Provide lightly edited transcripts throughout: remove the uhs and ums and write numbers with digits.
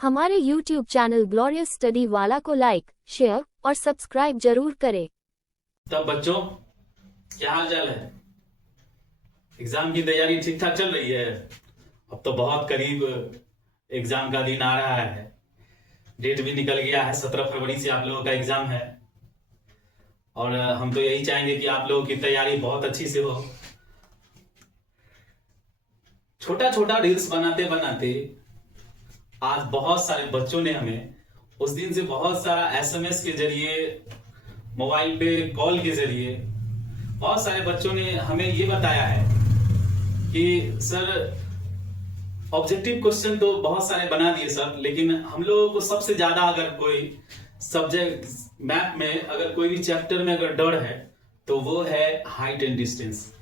हमारे YouTube channel glorious study वाला को लाइक, शेयर और सब्सक्राइब जरूर करें। तब बच्चों, क्या हाल चाल है? एग्जाम की तैयारी ठीक ठाक चल रही है? अब तो बहुत करीब एग्जाम का दिन आ रहा है। डेट भी निकल गया है, 17 फरवरी से आप लोगों का एग्जाम है। और हम तो यही चाहेंगे कि आप लोगों की तैयारी बहुत अच्छी से हो। छोटा छोटा रील्स बनाते बनाते आज बहुत सारे बच्चों ने हमें उस दिन से बहुत सारा एसएमएस के जरिए, मोबाइल पे कॉल के जरिए बहुत सारे बच्चों ने हमें ये बताया है कि सर ऑब्जेक्टिव क्वेश्चन तो बहुत सारे बना दिए सर, लेकिन हम लोगों को सबसे ज्यादा अगर कोई सब्जेक्ट मैथ में अगर कोई भी चैप्टर में अगर डर है तो वो है हाइट एंड डिस्टेंस,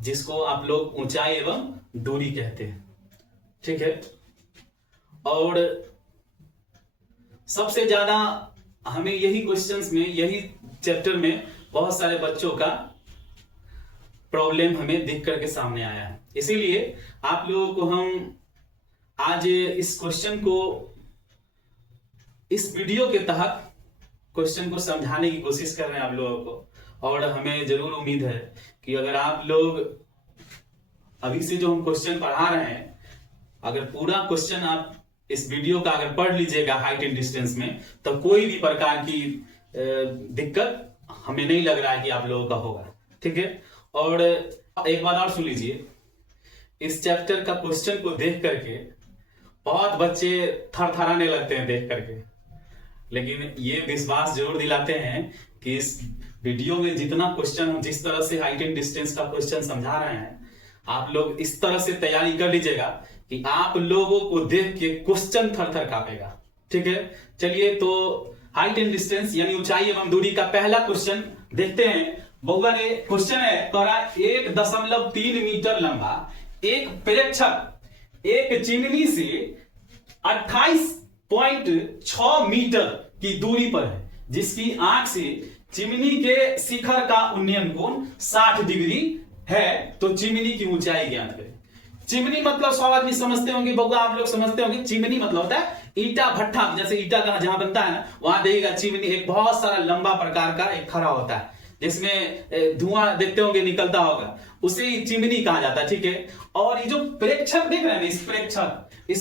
जिसको आप लोग ऊंचाई एवं दूरी कहते हैं। ठीक है, और सबसे ज्यादा हमें यही क्वेश्चंस में, यही चैप्टर में बहुत सारे बच्चों का प्रॉब्लम हमें दिख करके सामने आया है। इसीलिए आप लोगों को हम आज इस क्वेश्चन को, इस वीडियो के तहत क्वेश्चन को समझाने की कोशिश कर रहे हैं आप लोगों को। और हमें जरूर उम्मीद है कि अगर आप लोग अभी से जो हम क्वेश्चन पढ़ा रहे हैं, अगर पूरा क्वेश्चन आप इस वीडियो का अगर पढ़ लीजिएगा हाइट एंड डिस्टेंस में, तो कोई भी प्रकार की दिक्कत हमें नहीं लग रहा है कि आप लोगों का होगा। ठीक है, और एक बात और सुन लीजिए, इस चैप्टर का क्वेश्चन को देख करके बहुत बच्चे थरथराने लगते हैं देख करके, लेकिन ये विश्वास जरूर दिलाते हैं कि इस वीडियो में जितना क्वेश्चन हम जिस तरह से हाइट एंड डिस्टेंस का क्वेश्चन समझा रहे हैं, आप लोग इस तरह से तैयारी कर लीजिएगा कि आप लोगों को देख के क्वेश्चन थर-थर कांपेगा। ठीक है, चलिए तो हाइट एंड डिस्टेंस यानी ऊंचाई एवं दूरी का पहला क्वेश्चन देखते हैं। बउआ ने क्वेश्चन है, कह रहा 1.3 मीटर लंबा एक प्रेक्षक एक चिमनी से 28.6 मीटर की दूरी पर है, जिसकी आंख से चिमनी के शिखर का उन्नयन कोण 60 डिग्री है, तो चिमनी की ऊंचाई ज्ञात करें। चिमनी मतलब सब आदमी समझते होंगे, बउआ आप लोग समझते होंगे, चिमनी मतलब होता है ईटा भट्ठा, जैसे ईटा का जहां बनता है ना, वहां देखिएगा चिमनी एक बहुत सारा लंबा प्रकार का एक खड़ा होता है, जिसमें धुआं देखते होंगे निकलता होगा, उसे चिमनी कहा जाता है। ठीक है, और ये जो प्रेक्षक देख रहे हैं, इस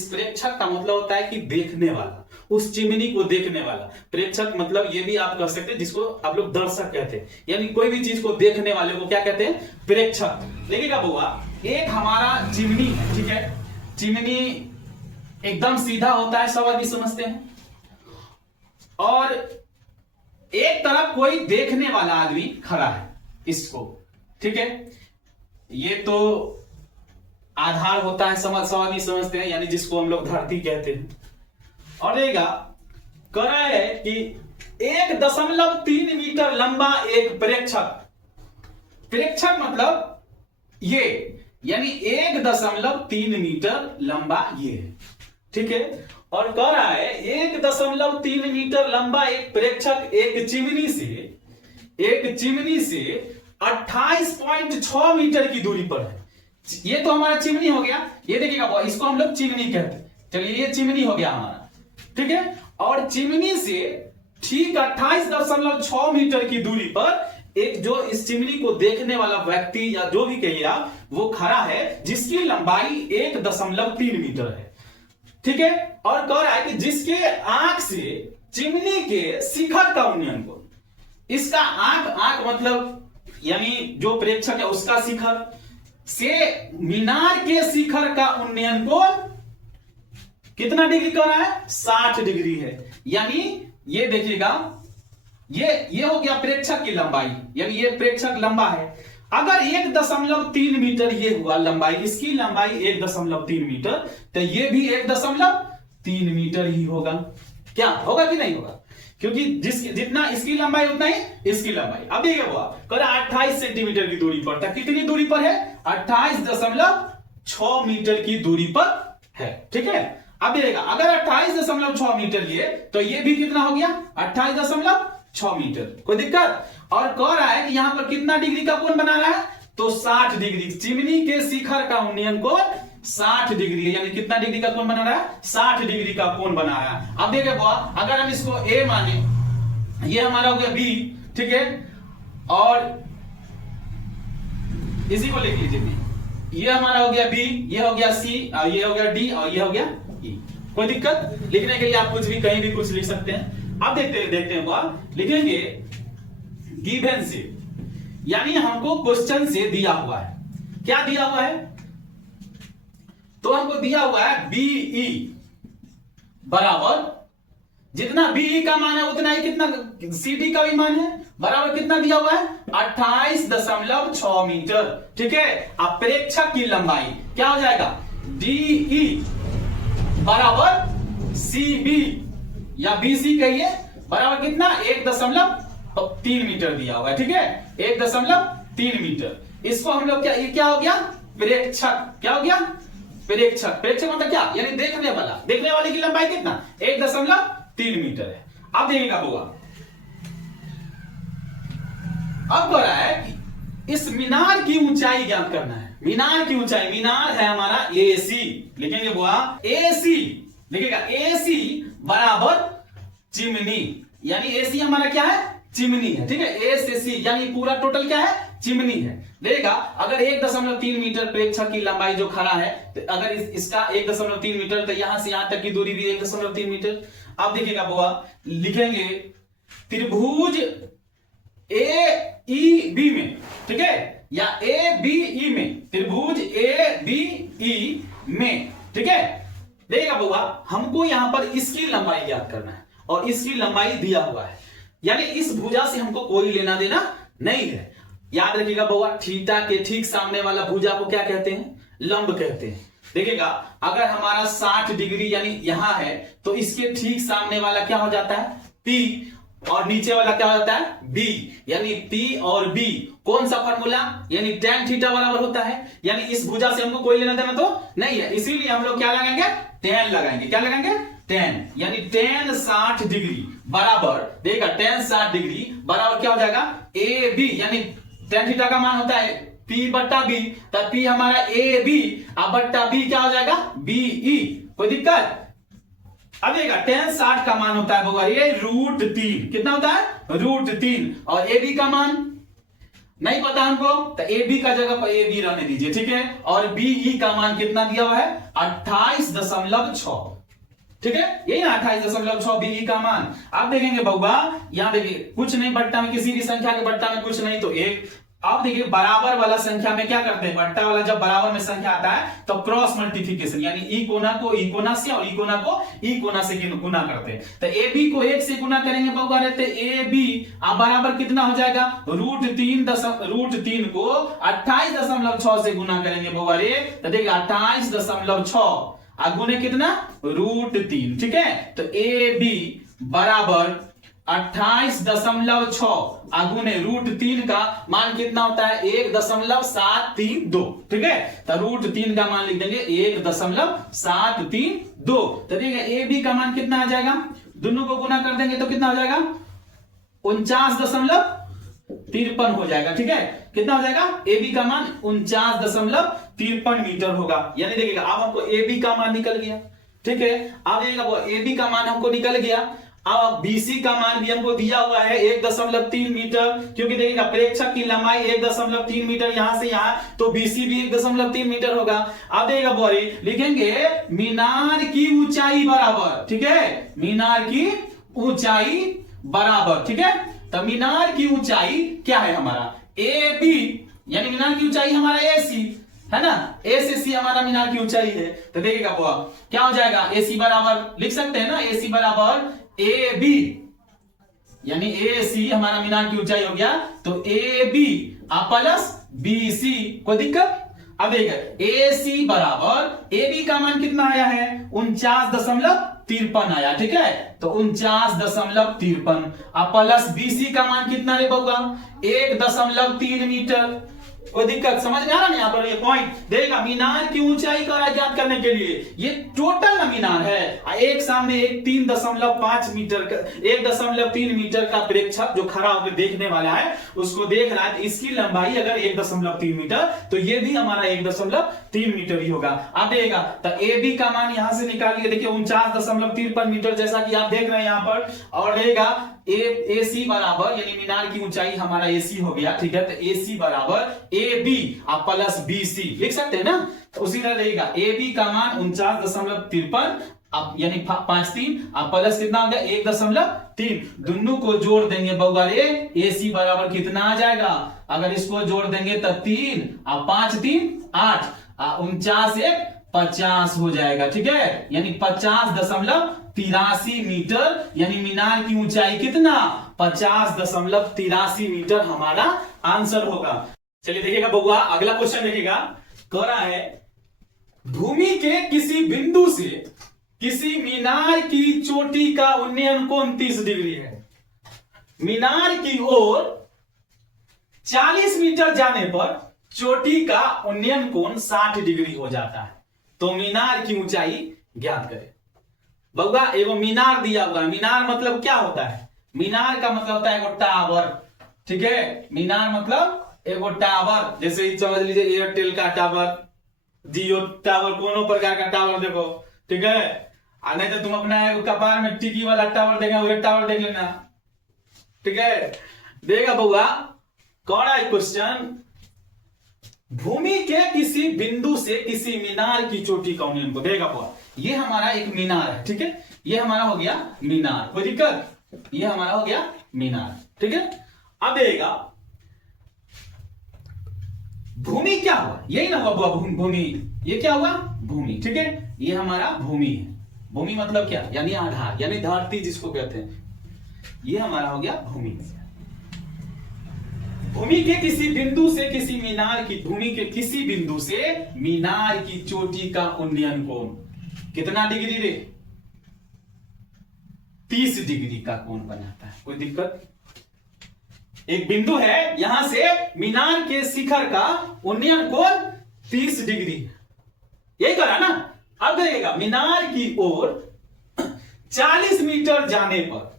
प्रेक्षक का मतलब होता है कि देखने वाला, उस चिमनी को देखने वाला। प्रेक्षक मतलब ये भी आप कह सकते हैं, जिसको आप लोग दर्शक कहते हैं, यानी कोई भी चीज को देखने वाले को क्या कहते हैं? प्रेक्षक। देखिएगा बुआ, एक हमारा चिमनी है। ठीक है, चिमनी एकदम सीधा होता है, सब आदमी समझते हैं, और एक तरफ कोई देखने वाला आदमी खड़ा है इसको। ठीक है, ये तो आधार होता है, सब आदमी समझते हैं, यानी जिसको हम लोग धरती कहते हैं। और देखिएगा कह रहा है कि 1.3 मीटर लंबा एक प्रेक्षक मतलब ये, यानी 1.3 मीटर लंबा ये है। ठीक है, और कह रहा है 1.3 मीटर लंबा एक प्रेक्षक एक चिमनी से 28.6 मीटर की दूरी पर है। ये तो हमारा चिमनी हो गया, ये देखिएगा इसको हम लोग चिमनी कहते हैं। चलिए ये चिमनी हो गया हमारा। ठीक है, और चिमनी से ठीक 28.6 मीटर की दूरी पर एक जो इस चिमनी को देखने वाला व्यक्ति या जो भी कहिए आप, वो खड़ा है, जिसकी लंबाई 1.3 मीटर है। ठीक है, और कह रहा है कि जिसके आंख से चिमनी के शिखर का उन्नयन कोण, इसका आंख मतलब यानी जो प्रेक्षक है उसका शिखर से मीनार के शिखर का उन्नयन कोण कितना डिग्री कर रहा है? 60 डिग्री है। यानी ये देखिएगा, ये हो गया प्रेक्षक की लंबाई, यानी ये प्रेक्षक लंबा है। अगर 1.3 मीटर ये हुआ लंबाई, इसकी लंबाई 1.3 मीटर, तो ये भी 1.3 मीटर ही होगा। क्या होगा कि नहीं होगा? क्योंकि जितना इसकी लंबाई उतना ही इसकी लंबाई। अब देखिए वो कह रहा 28 सेंटीमीटर की दूरी पर था। कितनी दूरी पर है? 28.6 मीटर की दूरी पर है। ठीक है, अब देखिएगा अगर 28.6 मीटर ये, तो ये भी कितना हो गया? 28.6 मीटर। कोई दिक्कत? और कह रहा है कि यहां पर कितना डिग्री का कोण बना रहा है? तो 60 डिग्री। चिमनी के शिखर का उन्नयन कोण 60 डिग्री है, यानी कितना डिग्री का कोण बना रहा है? 60 डिग्री का कोण बना रहा है। अब देखिए अगर हम इसको ए माने, ये हमारा हो गया बी, ठीक है, और इसी को लिख लीजिए बी, ये हमारा हो गया बी, ये हो गया सी, और ये हो गया डी, और ये हो गया ई। कोई दिक्कत? लिखने के लिए आप कुछ भी कहीं भी कुछ लिख सकते हैं। अब देखते हैं लिखेंगे गिवन से, यानी हमको क्वेश्चन से दिया हुआ है। क्या दिया हुआ है? तो हमको दिया हुआ है बीई बराबर, जितना बीई का मान है उतना ही कितना सीडी का भी मान है, बराबर कितना दिया हुआ है? 28.6 मीटर। ठीक है, अब प्रेक्षक की लंबाई क्या हो जाएगा? डीई बराबर सीबी या बीसी कहिए, बराबर कितना? 1.3 मीटर दिया हुआ है। ठीक है, 1.3 मीटर। इसको हम लोग क्या, ये क्या हो गया? प्रेक्षक। क्या हो गया? प्रेक्षक। प्रेक्षक मतलब क्या? यानी देखने वाला, देखने वाले की लंबाई कितना? 1.3 मीटर है। अब देखिएगा होगा, अब कह रहा है कि इस मीनार की ऊंचाई ज्ञात करना है। मीनार की ऊंचाई, मीनार है हमारा एसी, लिखेंगे बुआ एसी, लिखेगा एसी बराबर चिमनी, यानी एसी हमारा क्या है? चिमनी है। ठीक है, ए से सी यानी पूरा टोटल क्या है? चिमनी है। देखा अगर 1.3 मीटर प्रेक्षक की लंबाई जो खड़ा है, तो अगर इसका 1.3 मीटर, तो यहां से यहां तक की दूरी भी 1.3 मीटर। अब देखिएगा बुआ, लिखेंगे त्रिभुज ए ई बी में, ठीक है, या ए बी ई में, त्रिभुज ए बी ई में, ठीक है। देखिएगा बुआ, हमको यहां पर इसकी लंबाई ज्ञात करना है और इसकी लंबाई दिया हुआ है, यानी इस भुजा से हमको कोई लेना देना नहीं है। याद रखिएगा बउआ, थीटा के ठीक सामने वाला भुजा को क्या कहते हैं? लंब कहते हैं। देखिएगा अगर हमारा 60 डिग्री यानी यहां है, तो इसके ठीक सामने वाला क्या हो जाता है? P, और नीचे वाला क्या हो जाता है? B, यानी P और B कौन सा फॉर्मूला? यानी tan थीटा बराबर होता है, यानी इस भुजा से हमको कोई लेना देना तो नहीं है, इसीलिए हम लोग क्या लगाएंगे? tan लगाएंगे। क्या लगाएंगे? tan, यानी tan 60 डिग्री बराबर, देखा tan 60 डिग्री बराबर क्या हो जाएगा? AB, यानी tan थीटा का मान होता है P बट्टा B, तब P हमारा AB अब बट्टा B क्या हो जाएगा? BE। कोई दिक्कत? अब देखा tan 60 का मान होता है बउआ ये √3, कितना होता है? √3, और AB का मान नहीं पता हमको, तो AB का जगह पर AB रहने दीजिए, ठीक है। और BE का मान कितना दिया हुआ है? 28.6, ठीक है, यही ना 28.6 BE का मान। अब देखेंगे बउआ, यहां देखिए कुछ नहीं, बट्टा में किसी भी संख्या के बट्टा में कुछ नहीं तो 1। अब देखिए बराबर वाला संख्या में क्या करते हैं? बट्टा वाला जब बराबर में संख्या आता है तो क्रॉस मल्टीप्लिकेशन, यानी ई कोना को ई कोना से और ई कोना को ई कोना से गुना करते हैं। तो ए बी को 1 से गुना करेंगे बउआ, रहते ए बी अब बराबर कितना हो जाएगा? √3 को 28.6 से गुना करेंगे बउआ रे, तो देखिए 28.6 गुने कितना? √3, ठीक है। तो ए बी बराबर 28.6 गुने √3 का मान कितना होता है? 1.732, ठीक है। तो √3 का मान लिख देंगे 1.732। तो देखिए ए बी का मान कितना आ जाएगा? दोनों को गुना कर देंगे तो कितना हो जाएगा? 49.53 हो जाएगा, ठीक है। कितना हो जाएगा? ए बी का मान 49.53 मीटर होगा। यानी देखिएगा अब हमको ए बी का मान निकल गया, ठीक है। अब देखिएगा ए बी का मान हमको निकल गया। अब BC का मान भी हमको दिया हुआ है 1.3 मीटर, क्योंकि देखिएगा प्रेक्षक की लंबाई 1.3 मीटर यहां से यहां, तो BC भी 1.3 मीटर होगा। अब देखिएगा बोरे लिखेंगे मीनार की ऊंचाई बराबर, ठीक है, मीनार की ऊंचाई बराबर, ठीक है। तो मीनार की ऊंचाई क्या है हमारा? AB, यानी मीनार की ऊंचाई हमारा AC है ना, A से C हमारा मीनार की ऊंचाई है। तो देखिएगा क्या हो जाएगा? AC बराबर लिख सकते हैं ना, AC बराबर AB, यानी AC हमारा मीनार की ऊंचाई हो गया, तो AB प्लस BC। कोई दिक्कत? अब देखिए AC बराबर AB का मान कितना आया है? 49.53 आया, ठीक है। तो 49.53 प्लस BC का मान कितना रे बउआ? 1.3 मीटर, कोई दिक्कत समझ में आ रहा है यहाँ पर? ये पॉइंट देगा मीनार की ऊंचाई का ज्ञात करने के लिए, ये टोटल ना मीनार है, एक सामने एक 3.5 मीटर का 1.3 मीटर का प्रेक्षक जो खड़ा होकर देखने वाला है उसको देख रहा है, इसकी लंबाई अगर 1.3 मीटर तो ये भी हमारा 1.3 मीटर ही होगा। अब देगा तो ए बी का मान यहां से निकालिए, देखिए 49.53 मीटर जैसा कि आप देख रहे हैं यहां पर, और रहेगा ए सी बराबर यानी मीनार की ऊंचाई हमारा ए सी हो गया, ठीक है। तो ए सी बराबर A B plus B C लिख सकते हैं ना। तो उसी तरह रहेगा ए बी का मान 49.53 अब यानी 53 अब प्लस कितना हो गया 1.3, दोनों को जोड़ देंगे बउआ रे ए सी बराबर कितना आ जाएगा, अगर इसको जोड़ देंगे तो 3 अब 5 3 8 49 1 50 हो जाएगा, ठीक है। यानी 50.83 मीटर, यानी मीनार की ऊंचाई कितना 50.83 मीटर हमारा आंसर होगा। चलिए देखिएगा बउआ अगला क्वेश्चन देखिएगा, कह रहा है भूमि के किसी बिंदु से किसी मीनार की चोटी का उन्नयन कोण 30 डिग्री है। मीनार की ओर 40 मीटर जाने पर चोटी का उन्नयन कोण 60 डिग्री हो जाता है, तो मीनार की ऊंचाई ज्ञात करें। बउआ एगो मीनार दिया हुआ है, मीनार मतलब क्या होता है, मीनार का मतलब होता है एगो टावर, ठीक है। मीनार मतलब एगो टावर, जैसे ही समझ लीजिए एयरटेल का टावर, जियो टावर, कोनो प्रकार का टावर देखो, ठीक है। नहीं तो तुम अपना कपार में टिकी वाला टावर देखें, वही टावर देख लेना, ठीक है। देगा बउआ कौन है क्वेश्चन, भूमि के किसी बिंदु से किसी मीनार की चोटी का उन्नयन को देगा बउआ, ये हमारा एक मीनार है, ठीक है। ये हमारा हो गया मीनार, कोई दिक्कत, ये हमारा हो गया मीनार, ठीक है। अब देगा भूमि क्या हुआ, यही ना हुआ बउआ भूमि, ये क्या हुआ भूमि, ठीक है। ये हमारा भूमि है, भूमि मतलब क्या यानी आधार यानी धरती जिसको कहते हैं, ये हमारा हो गया भूमि। भूमि के किसी बिंदु से किसी मीनार की, भूमि के किसी बिंदु से मीनार की चोटी का उन्नयन कोण कितना डिग्री रे 30 डिग्री का कोण बनाता है, कोई दिक्कत। एक बिंदु है यहां से मीनार के शिखर का उन्नयन कोण 30 डिग्री, यही करा ना। अब देखिएगा मीनार की ओर 40 मीटर जाने पर,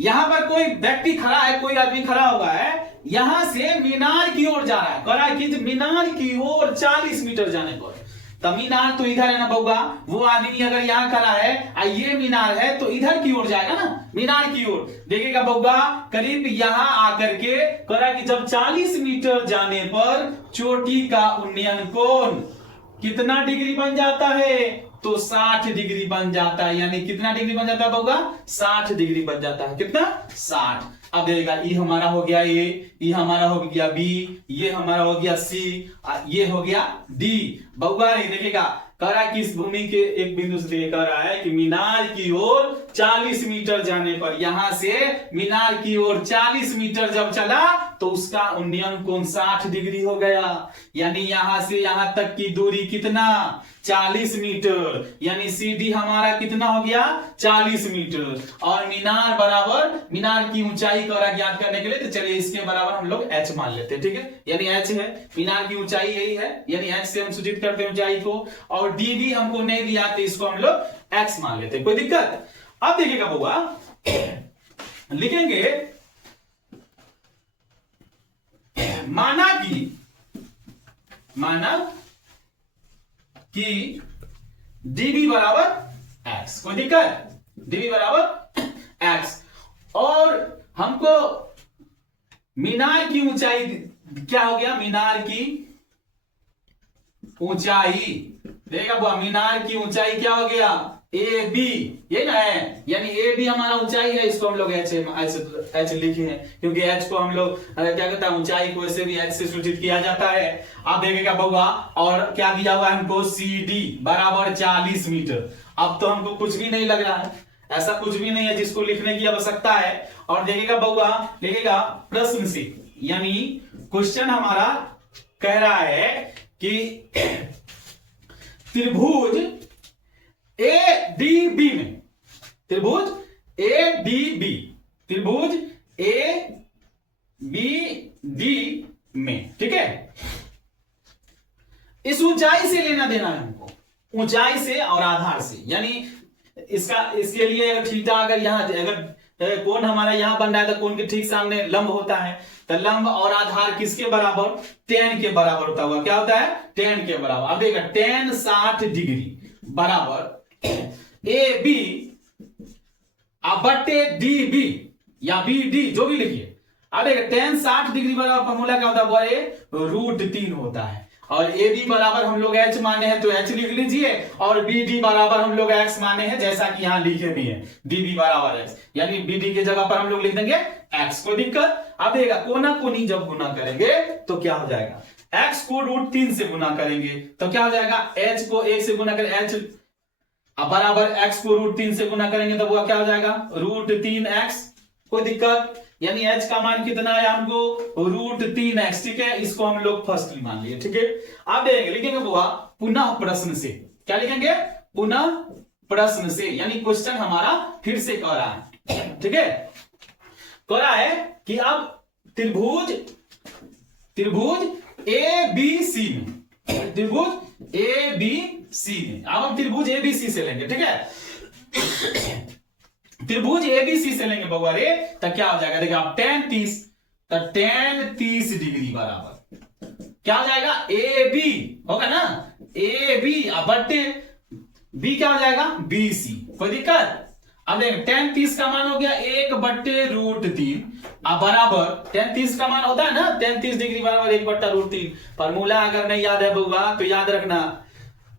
यहां पर कोई व्यक्ति खड़ा है, कोई आदमी खड़ा हुआ है, यहां से मीनार की ओर जा रहा है, कह रहा है कि मीनार की ओर 40 मीटर जाने पर, तो मीनार तो इधर है ना बउआ, वो आदमी अगर यहां खड़ा है ये मीनार है तो इधर की ओर जाएगा ना, मीनार की ओर। देखिएगा बउआ करीब यहां आकर के कह रहा है कि जब 40 मीटर जाने पर चोटी का उन्नयन कोण कितना डिग्री बन जाता है, तो 60 डिग्री बन जाता है, यानी कितना डिग्री बन जाता है बउआ 60 डिग्री बन जाता है, कितना 60। अब देगा ये हमारा हो गया ये हमारा हो गया बी, ये हमारा हो गया सी, ये हो गया डी। बउआ रे देखिएगा कह रहा है कि इस भूमि के एक बिंदु से कह रहा है कि मीनार की ओर 40 मीटर जाने पर, यहां से मीनार की ओर 40 मीटर जब चला तो उसका उन्नयन कोण 60 डिग्री हो गया, यानी यहां से यहां तक की दूरी कितना 40 मीटर, यानी सीडी हमारा कितना हो गया 40 मीटर। और मीनार बराबर मीनार की ऊंचाई का ज्ञात करने के लिए तो चलिए इसके बराबर हम लोग एच मान लेते हैं, ठीक है। यानी एच है मीनार की ऊंचाई यही है, यानी एच से हम सूचित करते हैं ऊंचाई को, और डी भी हमको नहीं दिया तो इसको हम लोग एक्स मान लेते हैं, कोई दिक्कत। अब देखिएगा बउआ लिखेंगे माना कि dB बराबर x, कोई दिक्कत, dB बराबर x, और हमको मीनार की ऊंचाई क्या हो गया, मीनार की ऊंचाई देखा बुआ, मीनार की ऊंचाई क्या हो गया ए बी, ये ना है, यानी ए बी हमारा ऊंचाई है, इसको हम लोग एच लिखे हैं क्योंकि एच को हम लोग क्या कहता है ऊंचाई को ऐसे भी एच से सूचित किया जाता है। आप देखेगा बउआ और क्या दिया हुआ है हमको सी डी बराबर 40 मीटर। अब तो हमको कुछ भी नहीं लग रहा है, ऐसा कुछ भी नहीं है जिसको लिखने की आवश्यकता है। और देखेगा बउआ लिखेगा प्रश्न से, यानी क्वेश्चन हमारा कह रहा है कि त्रिभुज ADB में, त्रिभुज ADB, त्रिभुज ABD में। ठीक है, इस ऊंचाई से लेना देना है हमको, ऊंचाई से और आधार से। यानी इसके लिए अगर थीटा अगर यहां अगर कोण हमारा यहां बन रहा है तो कोण के ठीक सामने लंब होता है, तो लंब और आधार किसके बराबर, tan के बराबर होता हुआ। क्या होता है, tan के बराबर। अब देखा tan 60 डिग्री बराबर ए बी बट्टे डी बी या बी डी जो भी लिखिए। अब देखिए tan 60 डिग्री बराबर फॉर्मूला क्या होता है, बड़े √3 होता है। और ए बी बराबर हम लोग h माने हैं तो h लिख लीजिए, और बी डी बराबर हम लोग x माने हैं जैसा कि यहां लिखे भी है, डी बी बराबर x, यानी बी डी के जगह पर हम लोग लिख देंगे x। कोई दिक्कत। अब देखिएगा कोना कोनी जब गुना करेंगे तो क्या हो जाएगा, x को √3 से गुना करेंगे तो क्या हो जाएगा, h को 1 से गुना करें h बराबर x को √3 से गुना करेंगे तो वो क्या हो जाएगा, √3x। कोई दिक्कत। यानी h का मान कितना है हमको, √3x। ठीक है, इसको हम लोग फर्स्ट मान लिए। ठीक है, अब देखेंगे लिखेंगे बुआ पुनः प्रश्न से। क्या लिखेंगे, पुनः प्रश्न से, यानी क्वेश्चन हमारा फिर से कह रहा है। ठीक है, कह रहा है कि अब त्रिभुज ABC में, त्रिभुज ABC में, अब हम त्रिभुज ABC से लेंगे। ठीक है, त्रिभुज ABC से लेंगे बउआ रे, तो क्या हो जाएगा, देखिए आप tan 30, तो tan 30 डिग्री बराबर क्या हो जाएगा, AB होगा ना, AB बट्टे B क्या हो जाएगा, BC। कोई दिक्कत। अब देखिए tan 30 का मान हो गया 1/√3 बराबर, tan 30 का मान होता है ना, tan 30 डिग्री बराबर 1/√3। फॉर्मूला अगर नहीं याद है बउआ तो याद रखना,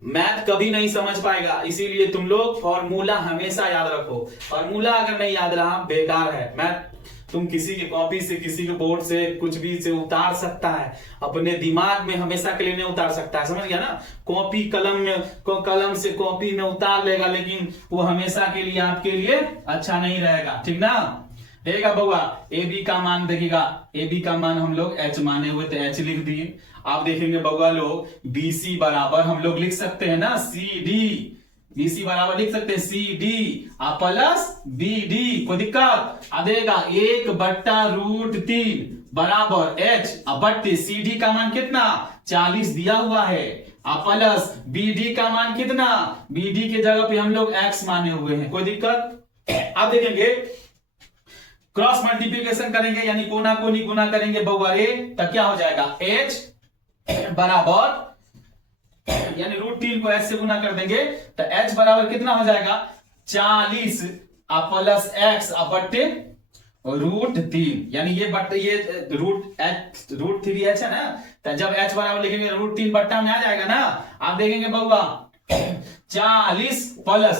मैथ कभी नहीं समझ पाएगा, इसीलिए तुम लोग फॉर्मूला हमेशा याद रखो। फॉर्मूला अगर नहीं याद रहा बेकार है। मैथ तुम किसी के कॉपी से, किसी के बोर्ड से, कुछ भी से उतार सकता है, अपने दिमाग में हमेशा के लिए नहीं उतार सकता है, समझ गया ना। कॉपी कलम से कॉपी में उतार लेगा, लेकिन वो हमेशा के लिए आपके लिए अच्छा नहीं रहेगा। ठीक ना, रहेगा बउआ। ए बी का मान देखिएगा, ए बी का मान हम लोग h माने हुए तो h लिख दिए। आप देखेंगे बउआ लोग BC बराबर हम लोग लिख सकते हैं ना CD, BC बराबर लिख सकते हैं CD प्लस BD। कोई दिक्कत। अब देगा 1/√3 बराबर h बट्टे CD का मान कितना 40 दिया हुआ है, प्लस BD का मान कितना, BD के जगह पे हम लोग x माने हुए हैं। कोई दिक्कत। अब देखेंगे क्रॉस मल्टीप्लिकेशन करेंगे, यानी कोना कोनी गुना करेंगे बउआ रे, तो क्या हो जाएगा, h बराबर यानी √3 को h से गुना कर देंगे तो h बराबर कितना हो जाएगा, 40 प्लस x बट्टे √3, यानी ये बट्टे ये √3h है ना, तो जब h बराबर लिखेंगे √3 बट्टा में आ जाएगा ना। आप देखेंगे बउआ 40 प्लस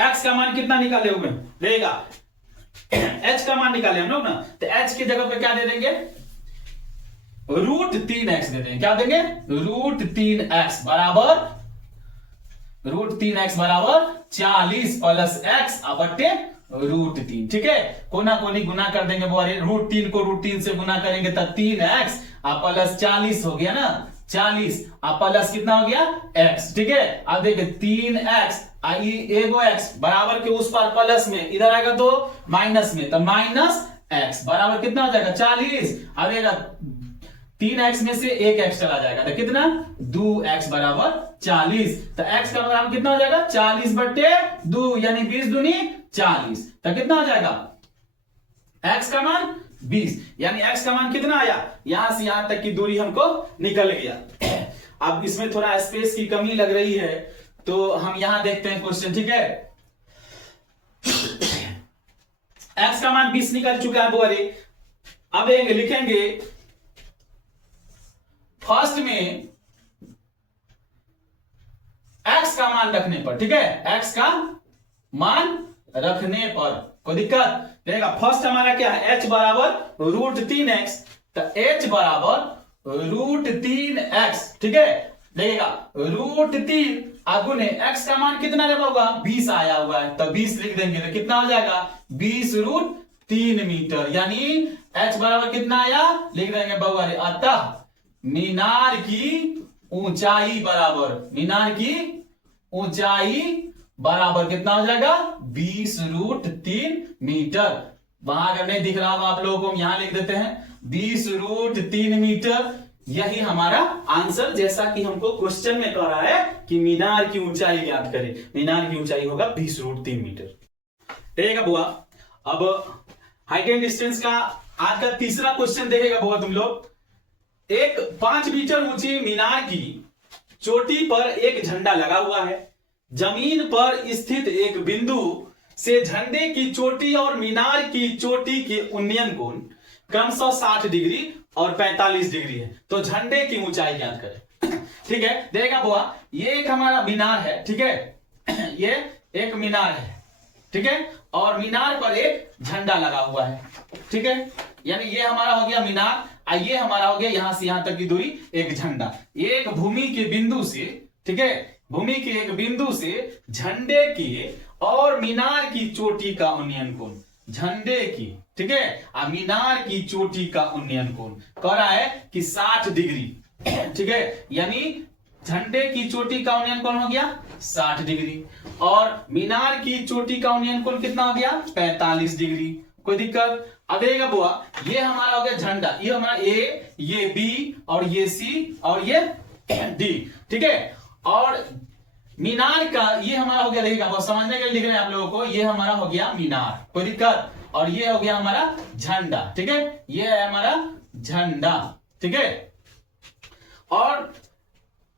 x का मान कितना निकाले हुए रहेगा, h का मान निकाले हम लोग ना, तो h की जगह पे क्या दे देंगे, √3x दे देंगे। क्या देंगे, √3x बराबर, √3x बराबर 40 प्लस x बट्टे √3। ठीक है, कोना कोनी गुना कर देंगे, √3 को √3 से गुना करेंगे तो 3x प्लस 40 हो गया ना, 40 प्लस कितना हो गया x। ठीक है, अब देखिए 3x एगो x बराबर के उस पर प्लस में, इधर आएगा तो माइनस में, तो माइनस x बराबर कितना हो जाएगा 40। अब देखा 3x में से 1x चला जाएगा तो कितना 2x बराबर 40, तो x का बराबर कितना हो जाएगा 40 बट्टे 2, यानी 20 दूनी 40, तो कितना हो जाएगा x का मान 20, यानी x का मान कितना आया, यहां से यहां तक की दूरी हमको निकल गया। अब इसमें थोड़ा स्पेस की कमी लग रही है तो हम यहां देखते हैं क्वेश्चन। ठीक है, x का मान 20 निकल चुका है बोले। अब लिखेंगे फर्स्ट में x का मान रखने पर। ठीक है, x का मान रखने पर कोई दिक्कत रहेगा। फर्स्ट हमारा क्या है, h बराबर √3x, तो h बराबर √3x। ठीक है, देखिएगा √3 गुने x का मान कितना रहेगा 20 आया हुआ है, तो 20 लिख देंगे तो कितना हो जाएगा 20√3 मीटर, यानी h बराबर कितना आया लिख देंगे बउआ रे। अतः मीनार की ऊंचाई बराबर, मीनार की ऊंचाई बराबर कितना हो जाएगा 20√3 मीटर। वहां अगर नहीं दिख रहा होगा आप लोगों को, हम यहां लिख देते हैं 20√3 मीटर। यही हमारा आंसर, जैसा कि हमको क्वेश्चन में कह रहा है कि मीनार की ऊंचाई ज्ञात करें। मीनार की ऊंचाई होगा 20√3 मीटर। ठीक है बुआ, अब हाइट एंड डिस्टेंस का आज का तीसरा क्वेश्चन देखेगा बुआ तुम लोग। एक 5 मीटर ऊंची मीनार की चोटी पर एक झंडा लगा हुआ है। जमीन पर स्थित एक बिंदु से झंडे की चोटी और मीनार की चोटी के उन्नयन कोण क्रमशः 60 डिग्री और 45 डिग्री है। तो झंडे की ऊंचाई ज्ञात करें। ठीक है, देखा बुआ, ये एक हमारा मीनार है। ठीक है, ये एक मीनार है। ठीक है, और मीनार पर एक झंडा लगा हुआ है। ठीक है, यानी ये हमारा हो गया मीनार, ये हमारा हो गया यहां से यहां तक की दूरी एक झंडा। एक भूमि के बिंदु से, ठीक है, भूमि के एक बिंदु से झंडे की और मीनार की चोटी का उन्नयन कोण, झंडे की, ठीक है, और मीनार की चोटी का उन्नयन कोण कह रहा है कि 60 डिग्री। ठीक है, यानी झंडे की चोटी का उन्नयन कोण हो गया 60 डिग्री और मीनार की चोटी का उन्नयन कोण कितना हो गया 45 डिग्री। कोई दिक्कत? अब देखिएगा बुआ, ये हमारा हो गया झंडा, ये हमारा ए, ये बी और ये सी और ये डी। ठीक है, और मीनार का ये हमारा हो गया, देखिएगा बहुत समझने के लिए लिख रहे हैं आप लोगों को, ये हमारा हो गया मीनार। कोई दिक्कत? और ये हो गया हमारा झंडा। ठीक है, ये है हमारा झंडा। ठीक है, और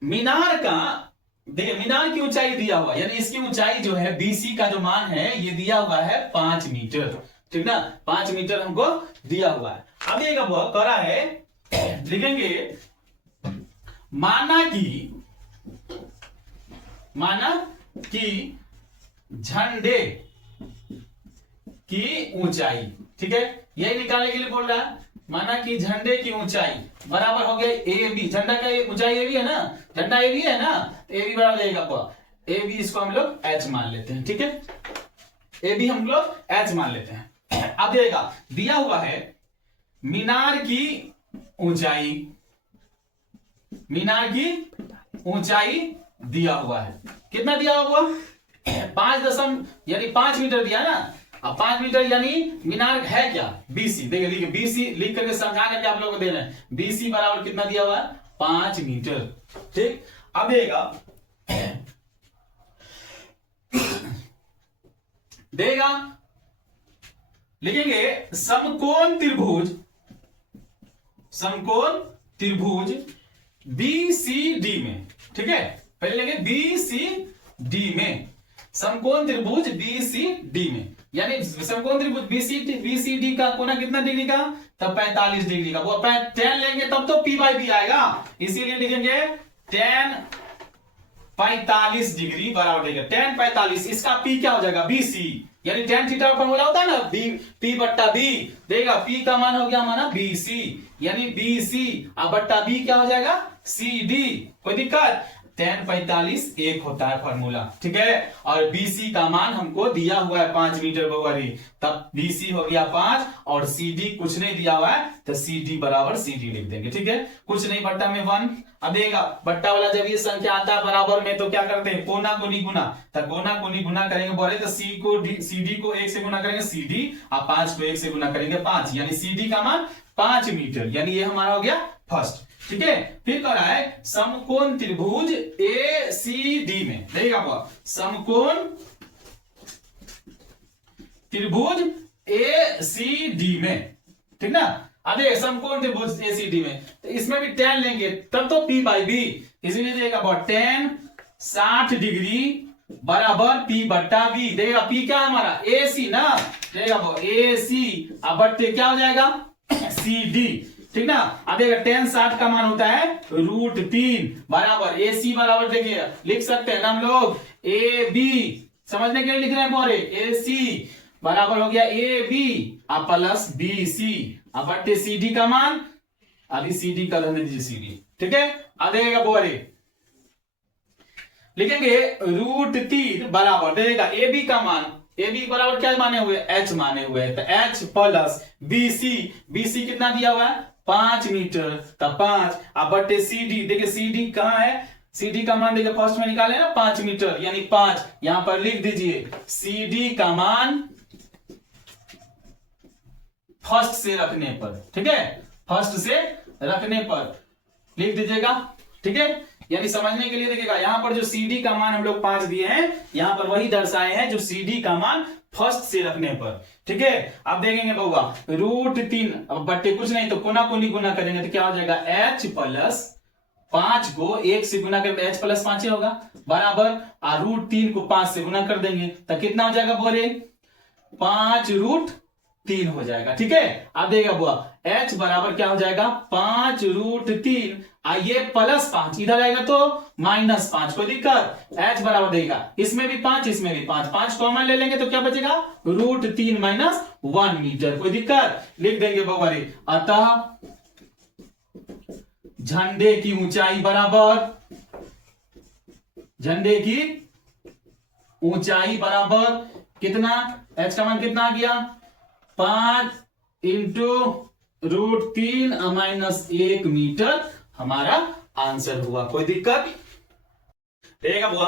मीनार का, देखिए मीनार की ऊंचाई दिया हुआ, यानी इसकी ऊंचाई जो है बीसी का जो मान है ये दिया हुआ है 5 मीटर। ठीक ना, 5 मीटर हमको दिया हुआ है। अब ये कह रहा है, लिखेंगे माना कि झंडे की ऊंचाई, ठीक है, यही निकालने के लिए बोल रहा है। माना कि झंडे की ऊंचाई बराबर हो गया ए बी, झंडा का ऊंचाई ए बी है ना, झंडा ए बी है ना, ए बी बराबर देगा ए बी, इसको हम लोग एच मान लेते हैं। ठीक है, ए बी हम लोग एच मान लेते हैं। अब देगा दिया हुआ है मीनार की ऊंचाई, मीनार की ऊंचाई दिया हुआ है, कितना दिया हुआ 5 यानी 5 मीटर दिया ना। अब 5 मीटर यानी मीनार है क्या बीसी, देखिए लिखिए बीसी लिख करके समझा करके आप लोगों को दे रहे हैं। बीसी बराबर कितना दिया हुआ है 5 मीटर। ठीक, अब देगा लिखेंगे समकोण त्रिभुज बीसीडी में। ठीक है, पहले लेंगे बीसीडी में, समकोण त्रिभुज बीसीडी में, यानी समकोण त्रिभुज बीसीडी का कोना कितना डिग्री का, तब 45 डिग्री का। वो 10 लेंगे तब तो पी बाई बी आएगा, इसीलिए लिखेंगे 10 45 डिग्री बराबर देगा 10 45। इसका पी क्या हो जाएगा बीसी, यानी tan थीटा का फॉर्मूला होता है ना बी पी बट्टा बी, देगा पी का मान हो गया हमारा बीसी, यानी बीसी अब बट्टा बी क्या हो जाएगा सीडी। कोई दिक्कत? tan 45 1 होता है फॉर्मूला। ठीक है, और बीसी का मान हमको दिया हुआ है 5 मीटर बराबर, तब बीसी हो गया 5 और सीडी कुछ नहीं दिया हुआ है तो सीडी बराबर सीडी लिख देंगे। ठीक है, कुछ नहीं बट्टा में 1। अब देगा बट्टा वाला जब ये संख्या आता है बराबर में तो क्या करते हैं कोना कोनी गुना, तो कोना कोनी गुना करेंगे बोले तो सीडी को 1 से गुना करेंगे सीडी और 5 को 1 से गुना करेंगे 5, यानी सीडी का मान 5 मीटर, यानी ये हमारा हो गया फर्स्ट। ठीक है, फिर कह रहा है समकोण त्रिभुज ए सी डी में, देखिएगा वो समकोण त्रिभुज ए सी डी में। ठीक ना, अरे समकोण त्रिभुज ए सी डी में तो इसमें भी tan लेंगे तब तो p बाई बी, इसलिए देगा बहुत tan 60 डिग्री बराबर p बट्टा बी। देगा p क्या हमारा ए सी ना, देगा वो ए सी अब बट्टे क्या हो जाएगा सी डी। ठीक ना, अब देखिए tan 60 का मान होता है √3 बराबर ए सी बराबर, देखिए लिख सकते हैं ना हम लोग ए बी, समझने के लिए लिख रहे हैं बोरे ए सी बराबर हो गया ए बी अब प्लस बी सी अब बट्टे सी डी का मान, अभी सी डी का रहने दीजिए सी डी। ठीक है, अब देगा बोरे लिखेंगे √3 बराबर देगा ए बी का मान, ए बी बराबर क्या माने हुए एच माने हुए, तो H plus B C, B C कितना दिया हुआ है 5 मीटर, तब 5 अब बट्टे सी डी, देखिए सी डी कहां है, सी डी का मान देखिए फर्स्ट में निकाले ना 5 मीटर, यानी 5 यहां पर लिख दीजिए सी डी का मान फर्स्ट से रखने पर, ठीक है, फर्स्ट से रखने पर लिख दीजिएगा, ठीक है। यानी समझने के लिए देखिएगा, यहां पर जो CD का मान हम लोग 5 दिए हैं, यहां पर वही दर्शाए हैं जो CD का मान फर्स्ट से रखने पर, ठीक है। अब देखेंगे बउआ √3, अब बट्टे कुछ नहीं तो कोना कोनी गुना करेंगे तो क्या हो जाएगा, H प्लस 5 को 1 से गुना करेंगे H प्लस 5 होगा बराबर, और √3 को 5 से गुना कर देंगे तो कितना हो जाएगा बोले, 5√3 हो जाएगा, ठीक है। अब देखिएगा बुआ H बराबर क्या हो जाएगा, 5√3, ये प्लस 5 इधर आएगा तो -5, कोई दिक्कत। H बराबर देगा, इसमें भी 5 इसमें भी 5, 5 कॉमन ले लेंगे तो क्या बचेगा, √3 - 1 मीटर, कोई दिक्कत। लिख देंगे बउआ रे, अतः झंडे की ऊंचाई बराबर, झंडे की ऊंचाई बराबर कितना, H का मान कितना आ गया, 5 × √3 - 1 मीटर हमारा आंसर हुआ, कोई दिक्कत रहेगा बुआ।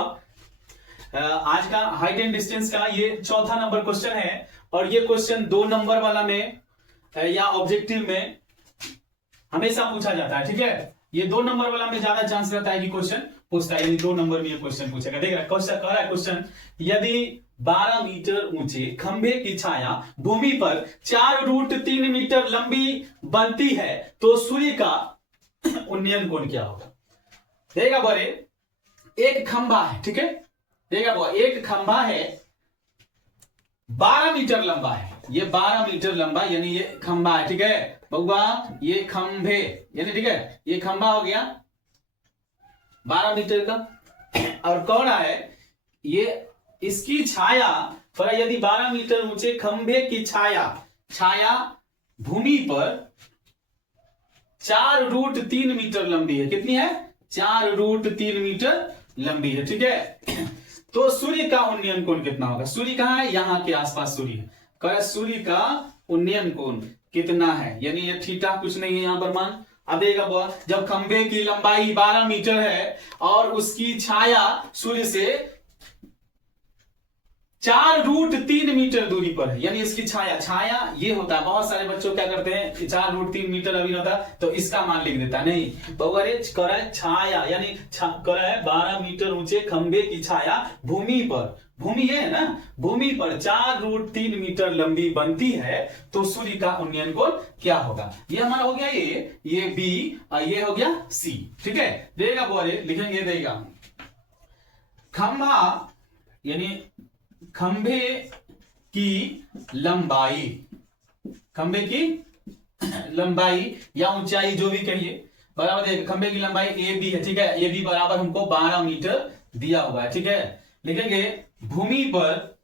आज का हाइट एंड डिस्टेंस का ये चौथा नंबर क्वेश्चन है, और ये क्वेश्चन 2 नंबर वाला में या ऑब्जेक्टिव में हमेशा पूछा जाता है, ठीक है। ये 2 नंबर वाला में ज्यादा चांस रहता है कि क्वेश्चन पूछता है, यानी 2 नंबर में ये क्वेश्चन पूछेगा। देख रहा है क्वेश्चन, कह रहा है क्वेश्चन, यदि 12 मीटर ऊंचे खंभे की छाया भूमि पर 4√3 मीटर लंबी बनती है तो सूर्य का उन्नयन कोण क्या होगा। देखा बोले एक खंभा है, ठीक है, देखा बोला एक खंभा है 12 मीटर लंबा है, ये 12 मीटर लंबा यानी ये खंभा है, ठीक है बउआ, ये खंभे यानी, ठीक है, ये खंभा हो गया 12 मीटर का, और कौन है ये, इसकी छाया पर यदि 12 मीटर ऊंचे खंभे की छाया भूमि पर 4√3 मीटर लंबी है, कितनी है, 4√3 मीटर लंबी है, ठीक है। तो सूर्य का उन्नयन कोण कितना होगा, सूर्य कहां है, यहां के आसपास सूर्य है, कह सूर्य का उन्नयन कोण कितना है, यानी ये थीटा कुछ नहीं है यहां पर मान। अब देखा जब खंभे की लंबाई 12 मीटर है और उसकी छाया सूर्य से 4√3 मीटर दूरी पर है, यानी इसकी छाया ये होता है, बहुत सारे बच्चों क्या करते हैं 4√3 मीटर अभी होता तो इसका मान लिख देता, नहीं बउआ छाया यानी कर है 12 मीटर ऊंचे खंभे की छाया भूमि पर, भूमि है ना, भूमि पर 4√3 मीटर लंबी बनती है तो सूर्य का उन्नयन कोण क्या होगा। ये हमारा हो गया ये बी और ये हो गया सी, ठीक है। देगा बोले लिखेंगे, देगा खंभा यानी खंभे की लंबाई, खंभे की लंबाई या ऊंचाई जो भी कहिए बराबर है, खंभे की लंबाई ए बी है, ठीक है, ए बी बराबर हमको 12 मीटर दिया हुआ है, ठीक है। लिखेंगे भूमि पर,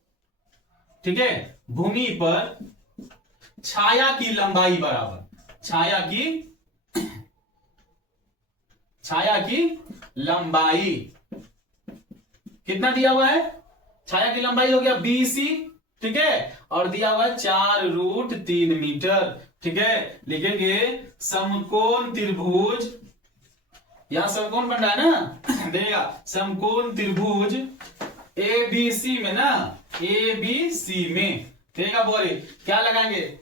ठीक है, भूमि पर छाया की लंबाई बराबर, छाया की लंबाई कितना दिया हुआ है, छाया की लंबाई हो गया BC, ठीक है, और दिया हुआ है 4√3 मीटर, ठीक है। लिखेंगे समकोण त्रिभुज, यहां समकोण बन रहा है ना, देगा समकोण त्रिभुज ABC में ना, ABC में देगा बोले क्या लगाएंगे,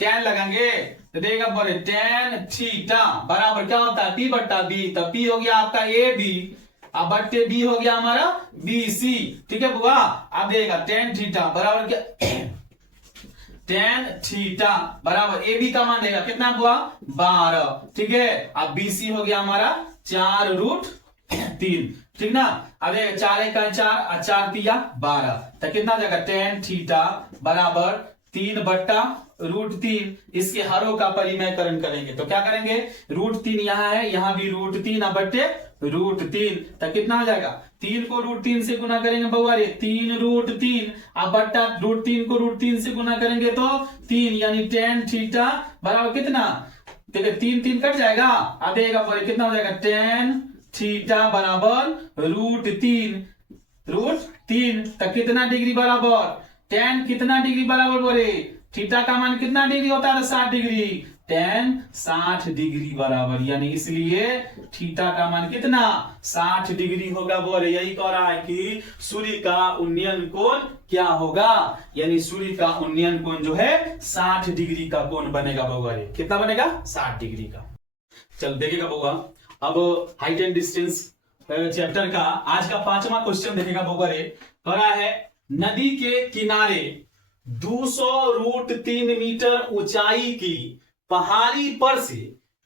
tan लगाएंगे, तो देगा बोले tan थीटा बराबर क्या होता है P/B, तो P हो गया आपका AB, अब बट्टे B हो गया हमारा BC, ठीक है बुआ। अब देगा tan थीटा बराबर क्या tan थीटा बराबर AB का मान देगा कितना बुआ 12, ठीक है। अब BC हो गया हमारा 4√3, ठीक ना। अब 4 × 4 4 × 12 तो कितना हो जाएगा tan थीटा बराबर 3/√3, इसके हरों का परिमेयकरण करेंगे तो क्या करेंगे, √3 यहाँ है, यहाँ भी √3 /√3 तो कितना हो जाएगा, 3 को √3 से गुना करेंगे बउआ रे 3√3, अब बट्टा √3 को √3 से गुना करेंगे तो 3, यानी tan थीटा बराबर कितना, देखिए 3 3 कट जाएगा, अब देगा बोले कितना हो जाएगा tan थीटा बराबर √3 तो कितना डिग्री बराबर, tan कितना डिग्री बराबर बोले, थीटा का मान कितना डिग्री होता है 60 डिग्री, tan 60 डिग्री बराबर, यानी इसलिए थीटा का मान कितना 60 डिग्री होगा। बोले यही कह रहा है कि सूर्य का उन्नयन कोण क्या होगा, यानी सूर्य का उन्नयन कोण जो है 60 डिग्री का कोण बनेगा बउआ। कितना बनेगा 60 डिग्री का। चल देखेगा बउआ, अब हाइट एंड डिस्टेंस चैप्टर का आज का 5वां क्वेश्चन देखेगा बउआ। कह रहा है नदी के किनारे 200√3 मीटर ऊंचाई की पहाड़ी पर से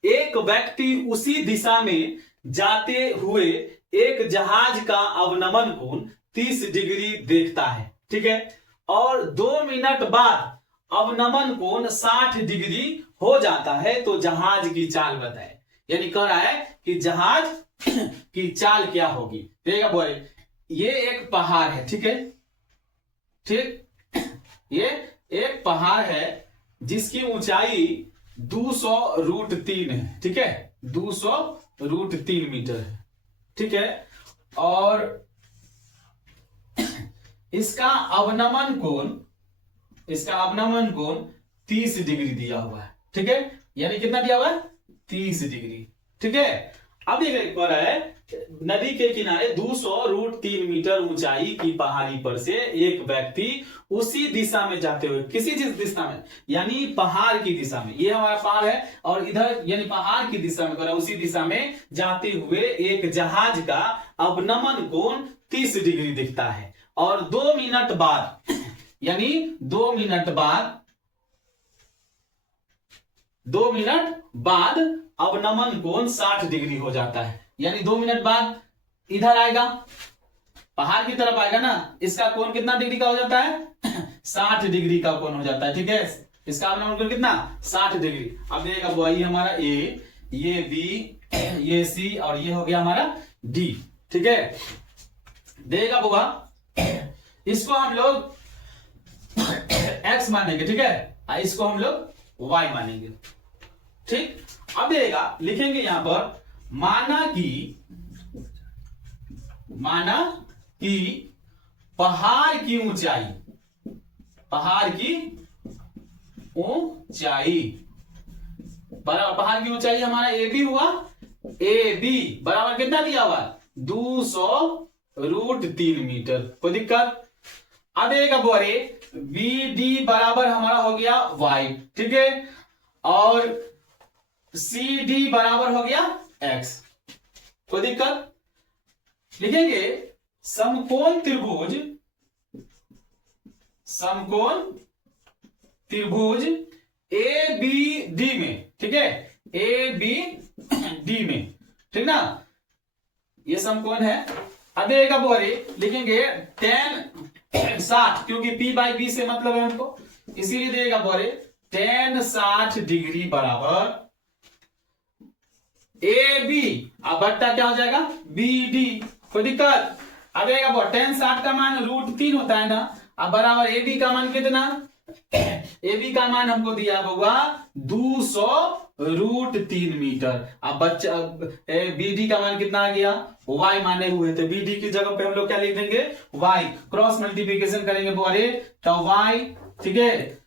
एक व्यक्ति उसी दिशा में जाते हुए एक जहाज का अवनमन कोण 30 डिग्री देखता है, ठीक है, और 2 मिनट बाद अवनमन कोण 60 डिग्री हो जाता है, तो जहाज की चाल बताए। यानी कह रहा है कि जहाज की चाल क्या होगी। देखिएगा बोले ये एक पहाड़ है, ठीक है, ठीक, ये एक पहाड़ है जिसकी ऊंचाई 200√3 है, ठीक है, 200√3 मीटर है, ठीक है, और इसका अवनमन कोण 30 डिग्री दिया हुआ है, ठीक है, यानी कितना दिया हुआ है 30 डिग्री, ठीक है। अब ये कह रहा है नदी के किनारे 200√3 मीटर ऊंचाई की पहाड़ी पर से एक व्यक्ति उसी दिशा में जाते हुए, किसी दिशा में, यानी पहाड़ की दिशा में, ये हमारा पहाड़ है और इधर यानी पहाड़ की दिशा में, उसी दिशा में जाते हुए एक जहाज का अवनमन कोण 30 डिग्री दिखता है, और 2 मिनट बाद, यानी 2 मिनट बाद अवनमन कोण 60 डिग्री हो जाता है, यानी 2 मिनट बाद इधर आएगा, पहाड़ की तरफ आएगा ना, इसका कोण कितना डिग्री का हो जाता है 60 डिग्री का कोण हो जाता है, ठीक है, इसका अवनमन कोण कितना 60 डिग्री। अब देखिएगा वो ये हमारा ए, ये बी, ये सी और ये हो गया हमारा डी, ठीक है। देखिएगा बुआ, इसको हम लोग एक्स मानेंगे, ठीक है, इसको हम लोग वाई मानेंगे, ठीक। अब देखिएगा लिखेंगे यहां पर माना कि पहाड़ की ऊंचाई बराबर, पहाड़ की ऊंचाई हमारा ए बी हुआ, ए बी बराबर कितना दिया हुआ 200√3 मीटर, कोई दिक्कत। अब देखिएगा बोरे बी डी बराबर हमारा हो गया वाई, ठीक है, और सी डी बराबर हो गया एक्स, कोई दिक्कत। लिखेंगे समकोण त्रिभुज ए बी डी में, ठीक है, ए बी डी में, ठीक ना, ये समकोण है। अब एक बोरे लिखेंगे tan 60, क्योंकि p बाई बी से मतलब है हमको, इसीलिए देगा बोरे tan 60 डिग्री बराबर ए बी, अब बट्टा क्या हो जाएगा बी डी, कोई दिक्कत। अब tan 60 का मान √3 होता है ना, अब बराबर ए बी का मान कितना, ए बी का मान हमको दिया होगा 200√3 मीटर। अब बच्चा बी डी का मान कितना आ गया, y माने हुए थे, बी डी की जगह पे हम लोग क्या लिख देंगे y, क्रॉस मल्टीप्लीकेशन करेंगे बोले तो y, ठीक है,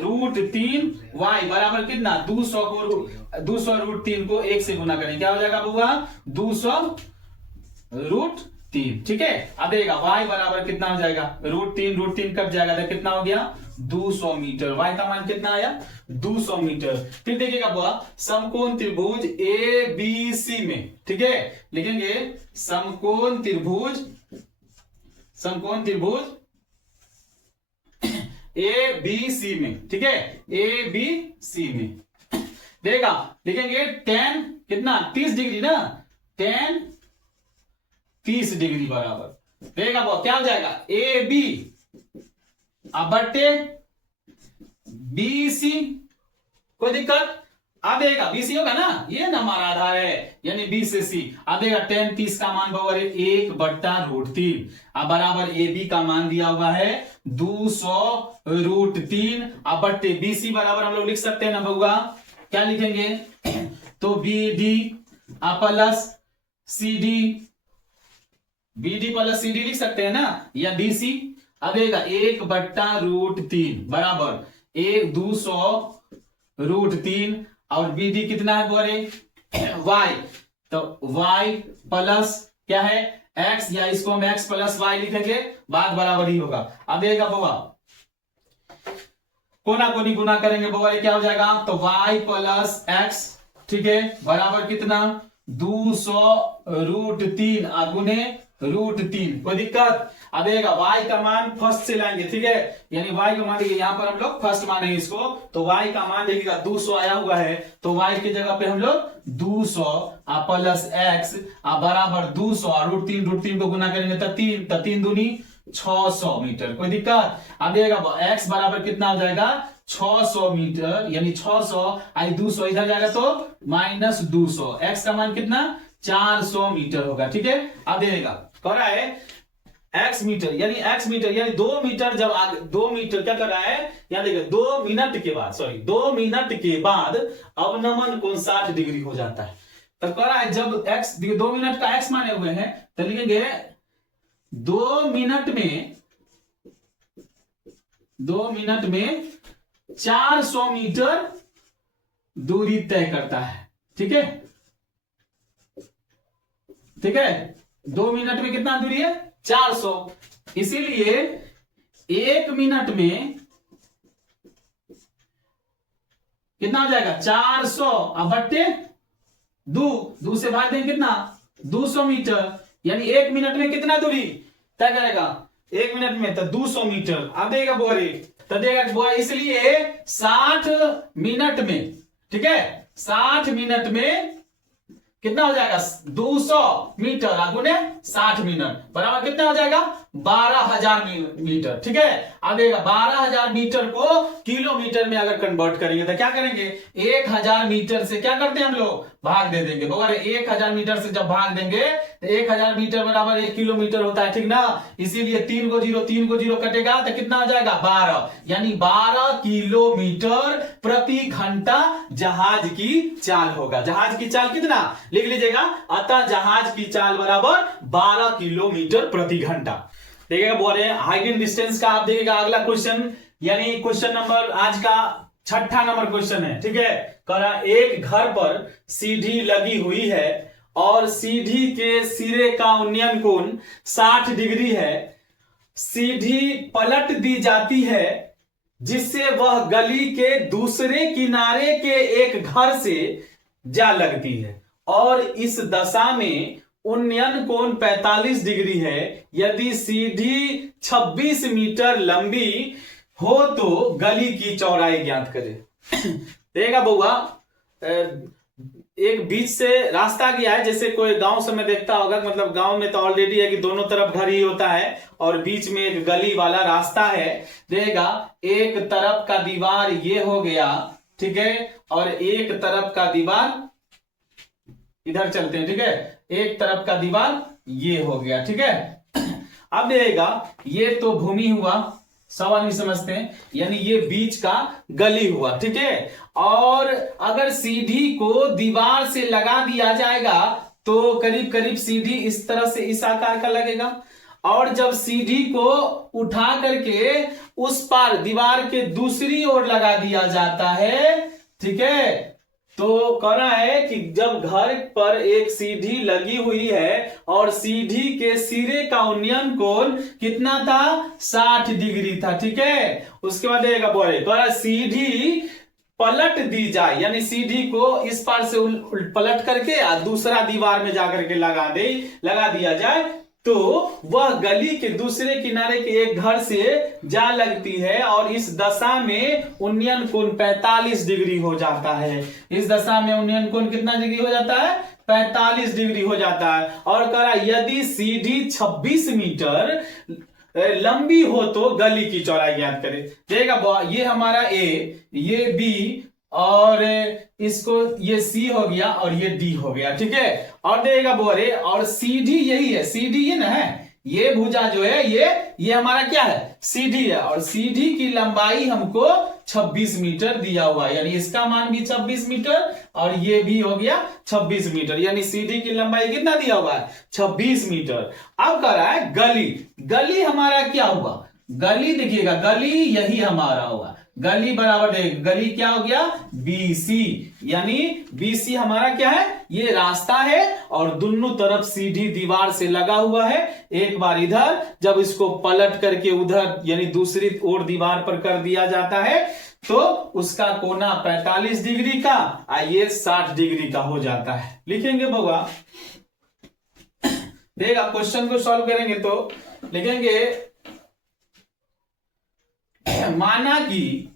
√3 y बराबर कितना 200√3 को 1 से गुना करें, क्या हो जाएगा बुआ 200√3, ठीक है। अब देखा y बराबर कितना हो जाएगा √3 कट जाएगा तो कितना हो गया 200 मीटर, y का मान कितना आया 200 मीटर। फिर देखिएगा बुआ समकोण त्रिभुज ए बी सी में, ठीक है, लिखेंगे समकोण त्रिभुज ए बी सी में, ठीक है, ए बी सी में देखा लिखेंगे tan कितना 30 डिग्री ना, tan 30 डिग्री बराबर देखा वो क्या हो जाएगा ए बी अब बट्टे बी सी, कोई दिक्कत। अब देगा बीसी होगा ना, ये ना हमारा आधार है, यानी बी से सी। अब देगा tan 30 का मान बराबर 1/√3, अब बराबर ए बी का मान दिया हुआ है 200√3, अब बट्टे बी सी बराबर हम लोग लिख सकते हैं ना बउआ, क्या लिखेंगे तो B D plus C D, B D plus C D लिख सकते हैं ना, या डी सी। अब देगा 1/√3 बराबर 200 √3 और BD कितना है बोरे y, तो y प्लस क्या है x, या इसको हम x प्लस y लिखेंगे, बात बराबर ही होगा। अब देखा बउआ कोना कोनी गुना करेंगे बउआ, ये क्या हो जाएगा, तो y प्लस x, ठीक है, बराबर कितना 200√3 गुने √3। कोई दिक्कत? अब देखा y का मान फर्स्ट से लाएंगे, ठीक है, यानी y का मान देखिए यहाँ पर हम लोग फर्स्ट मानेंगे इसको, तो y का मान देखिएगा 200 आया हुआ है, तो y की जगह पे हम लोग 200 प्लस x बराबर 200 √3 को गुना करेंगे तो 3 दूनी 600 मीटर। कोई दिक्कत? अब देखिएगा x बराबर कितना हो जाएगा 600 मीटर, यानी 600 आई 200 इधर जाएगा तो -200, x का मान कितना 400 मीटर होगा, ठीक है। अब देखिएगा कह रहा है x मीटर यानी 2 मीटर, जब आगे 2 मीटर क्या कर रहा है, यहाँ देखिए 2 मिनट के बाद अवनमन कोण 60 डिग्री हो जाता है। तो कह रहा है जब x 2 मिनट का x माने हुए हैं, तो लिखेंगे 2 मिनट में 400 मीटर दूरी तय करता है, ठीक है, 2 मिनट में कितना दूरी है 400, इसीलिए 1 मिनट में कितना हो जाएगा 400 बट्टे 2 से भाग देंगे कितना 200 मीटर, यानी 1 मिनट में कितना दूरी तय करेगा 1 मिनट में, तो 200 मीटर। अब देगा बोरे, तो देगा बोरा, इसलिए 60 मिनट में, ठीक है, 60 मिनट में कितना हो जाएगा 200 मीटर गुने 60 मिनट बराबर कितना हो जाएगा 12,000 मीटर, ठीक है। अब देखा 12,000 मीटर को किलोमीटर में अगर कन्वर्ट करेंगे तो क्या करेंगे 1,000 मीटर से क्या करते हैं हम लोग भाग दे देंगे, बराबर 1,000 मीटर से जब भाग देंगे तो 1,000 मीटर बराबर 1 किलोमीटर होता है, ठीक ना, इसीलिए 3 को 0 कटेगा तो कितना हो जाएगा 12, यानी 12 किलोमीटर प्रति घंटा जहाज की चाल होगा। जहाज की चाल कितना लिख लीजिएगा, अतः जहाज की चाल बराबर 12 किलोमीटर प्रति घंटा। देखिएगा बोल रहे हाइट एंड डिस्टेंस का। आप देखिएगा अगला क्वेश्चन, यानी क्वेश्चन नंबर आज का 6ठा नंबर क्वेश्चन है, ठीक है। कह रहा एक घर पर सीढ़ी लगी हुई है और सीढ़ी के सिरे का उन्नयन कोण 60 डिग्री है। सीढ़ी पलट दी जाती है जिससे वह गली के दूसरे किनारे के एक घर से जा लगती है और इस दशा में उन्नयन कोण 45 डिग्री है। यदि सीढ़ी 26 मीटर लंबी हो तो गली की चौड़ाई ज्ञात करें। देखा बउआ, एक बीच से रास्ता गया है, जैसे कोई गांव से में देखता होगा, मतलब गांव में तो ऑलरेडी है कि दोनों तरफ घर ही होता है और बीच में एक गली वाला रास्ता है। देगा एक तरफ का दीवार ये हो गया, ठीक है, और एक तरफ का दीवार इधर चलते हैं, ठीक है, एक तरफ का दीवार ये हो गया, ठीक है। अब देगा ये तो भूमि हुआ, सवाल नहीं समझते हैं, यानी ये बीच का गली हुआ, ठीक है। और अगर सीढ़ी को दीवार से लगा दिया जाएगा तो करीब करीब सीढ़ी इस तरह से इस आकार का लगेगा, और जब सीढ़ी को उठा करके उस पार दीवार के दूसरी ओर लगा दिया जाता है, ठीक है, तो कहना है कि जब घर पर एक सीढ़ी लगी हुई है और सीढ़ी के सिरे का उन्नयन कोण कितना था 60 डिग्री था, ठीक है। उसके बाद देगा बोले कह सीढ़ी पलट दी जाए, यानी सीढ़ी को इस पार से पलट करके दूसरा दीवार में जाकर के लगा दिया जाए तो वह गली के दूसरे किनारे के एक घर से जा लगती है और इस दशा में उन्नयन कोण 45 डिग्री हो जाता है। इस दशा में उन्नयन कोण कितना डिग्री हो जाता है 45 डिग्री हो जाता है। और कह रहा यदि सीढ़ी 26 मीटर लंबी हो तो गली की चौड़ाई ज्ञात करें। देखा ये हमारा ए, ये बी, और इसको ये सी हो गया और ये डी हो गया, ठीक है। और देगा बोरे और सीढ़ी यही है, सीढ़ी ये ना है, ये भुजा जो है ये हमारा क्या है सीढ़ी है, और सीढ़ी की लंबाई हमको 26 मीटर दिया हुआ है, यानी इसका मान भी 26 मीटर और ये भी हो गया 26 मीटर, यानी सीढ़ी की लंबाई कितना दिया हुआ है 26 मीटर। अब कह रहा है गली हमारा क्या हुआ, गली देखिएगा, गली यही हमारा होगा, गली बराबर गली क्या हो गया, BC, यानी BC हमारा क्या है, ये रास्ता है और दोनों तरफ सीधी दीवार से लगा हुआ है। एक बार इधर जब इसको पलट करके उधर यानी दूसरी ओर दीवार पर कर दिया जाता है तो उसका कोना 45 डिग्री का ये 60 डिग्री का हो जाता है। लिखेंगे बउआ, देखिएगा क्वेश्चन को सॉल्व करेंगे तो लिखेंगे माना कि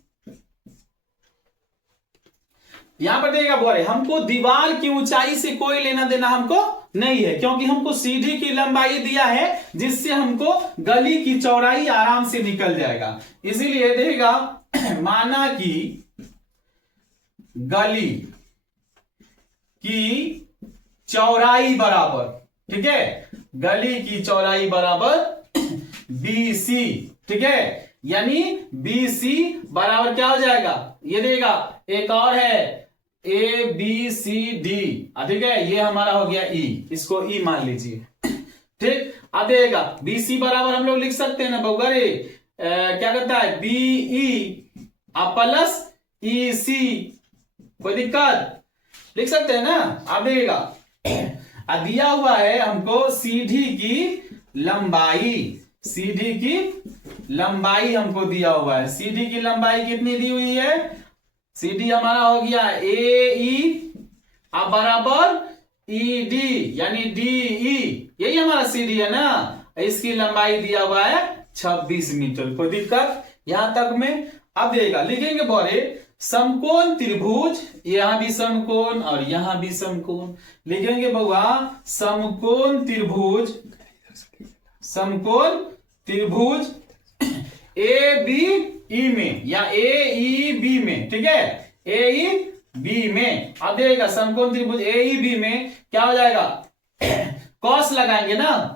यहां पर देखिएगा बोरे, हमको दीवार की ऊंचाई से कोई लेना देना हमको नहीं है, क्योंकि हमको सीढ़ी की लंबाई दिया है जिससे हमको गली की चौड़ाई आराम से निकल जाएगा। इसीलिए देखिएगा माना कि गली की चौड़ाई बराबर, ठीक है, गली की चौड़ाई बराबर BC, ठीक है, यानी BC बराबर क्या हो जाएगा, ये देगा एक और है ABCD, ठीक है, ये हमारा हो गया E, इसको E मान लीजिए, ठीक। अब देगा BC बराबर हम लोग लिख सकते हैं ना बउगरे, क्या करता है BE प्लस EC, कोई दिक्कत, लिख सकते हैं ना। अब देगा दिया हुआ है हमको सीढ़ी की लंबाई, सीढ़ी की लंबाई हमको दिया हुआ है, सीढ़ी की लंबाई कितनी दी हुई है, सीढ़ी हमारा हो गया AE बराबर ED यानी DE, यही हमारा सीढ़ी है ना, इसकी लंबाई दिया हुआ है 26 मीटर, कोई दिक्कत यहां तक में। अब देगा लिखेंगे बोले समकोण त्रिभुज, यहां भी समकोण और यहां भी समकोण, लिखेंगे बउआ समकोण त्रिभुज, समकोण त्रिभुज ABE में या AEB में, ठीक है, AEB में। अब देगा समकोण त्रिभुज AEB में क्या हो जाएगा, कॉस लगाएंगे ना,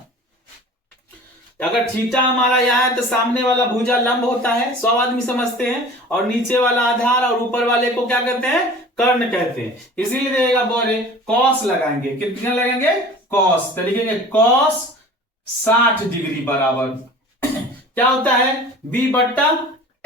अगर थीटा हमारा यहां है तो सामने वाला भुजा लंब होता है, 100 आदमी समझते हैं, और नीचे वाला आधार और ऊपर वाले को क्या कहते हैं, कर्ण कहते हैं। इसीलिए देगा बोले कॉस लगाएंगे, कितना लगाएंगे, कॉस, तो लिखेंगे कॉस 60 डिग्री बराबर क्या होता है, B बट्टा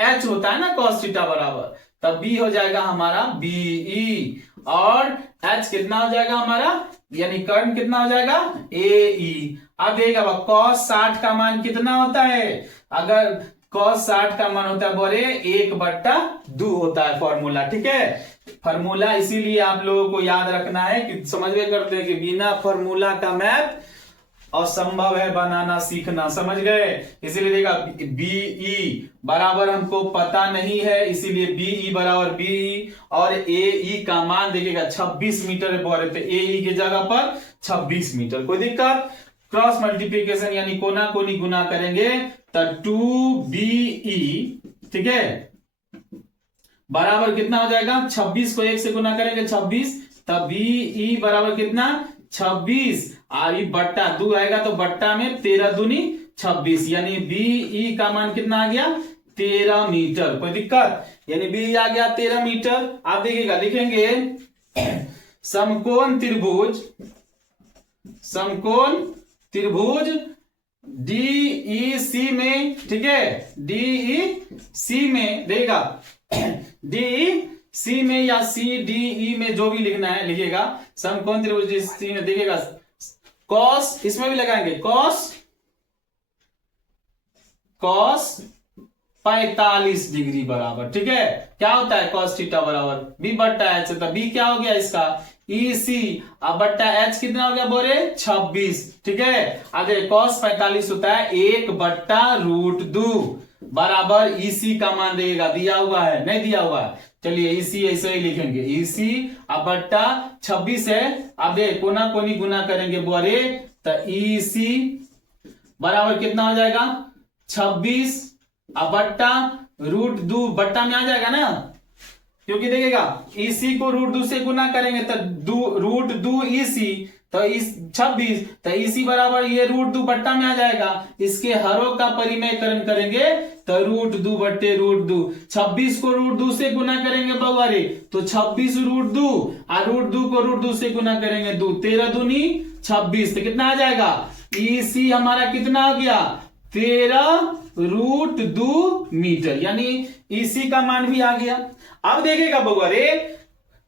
H होता है ना कॉस थीटा बराबर, तब B हो जाएगा हमारा BE और H कितना हो जाएगा हमारा, यानी कर्ण कितना हो जाएगा AE। अब देखिएगा कॉस 60 का मान कितना होता है, अगर कॉस 60 का मान होता है बोले 1/2 होता है फॉर्मूला, ठीक है, फॉर्मूला इसीलिए आप लोगों को याद रखना है कि समझवे करते हैं कि बिना फॉर्मूला का मैथ असंभव है बनाना सीखना, समझ गए। इसीलिए देखा BE बराबर हमको पता नहीं है, इसीलिए BE बराबर BE और AE का मान देखिएगा 26 मीटर बोल रहे थे, AE की जगह पर 26 मीटर, कोई दिक्कत। क्रॉस मल्टीप्लीकेशन यानी कोना कोनी गुना करेंगे तो 2BE, ठीक है, बराबर कितना हो जाएगा, 26 को 1 से गुना करेंगे 26, तब BE बराबर कितना 26, आई बट्टा 2 आएगा तो बट्टा में 13 दूनी 26, यानी BE का मान कितना आ गया 13 मीटर, कोई दिक्कत, यानी BE आ गया 13 मीटर। आप देखिएगा लिखेंगे समकोण त्रिभुज, समकोण त्रिभुज DEC में, ठीक है, DEC में देगा DEC में या CDE में जो भी लिखना है लिखिएगा, समकोण त्रिभुज DEC में देखिएगा कॉस, इसमें भी लगाएंगे कॉस 45 डिग्री बराबर, ठीक है, क्या होता है कॉस थीटा बराबर B बट्टा H, तो B क्या हो गया इसका EC, अब बट्टा H कितना हो गया बोले 26, ठीक है। अब कॉस 45 होता है 1/√2 बराबर EC का मान देगा, दिया हुआ है नहीं दिया हुआ है, चलिए EC ऐसे ही लिखेंगे, EC अब बट्टा 26 है, अब देख कोना कोनी गुना करेंगे बोले तो EC बराबर कितना हो जाएगा 26 अब बट्टा √2, बट्टा में आ जाएगा ना, क्योंकि देखिएगा EC को √2 से गुना करेंगे तो √2 EC तो 26, तो EC बराबर ये √2 बट्टा में आ जाएगा, इसके हरों का परिमेयकरण करेंगे तो √2 बट्टे √2, 26 को √2 से गुना करेंगे बउआरे तो 26 √2 और √2 को √2 से गुना करेंगे 2, 13 दूनी 26, तो कितना आ जाएगा EC हमारा कितना हो गया 13√2 मीटर, यानी ईसी का मान भी आ गया। अब देखेगा बउआ रे,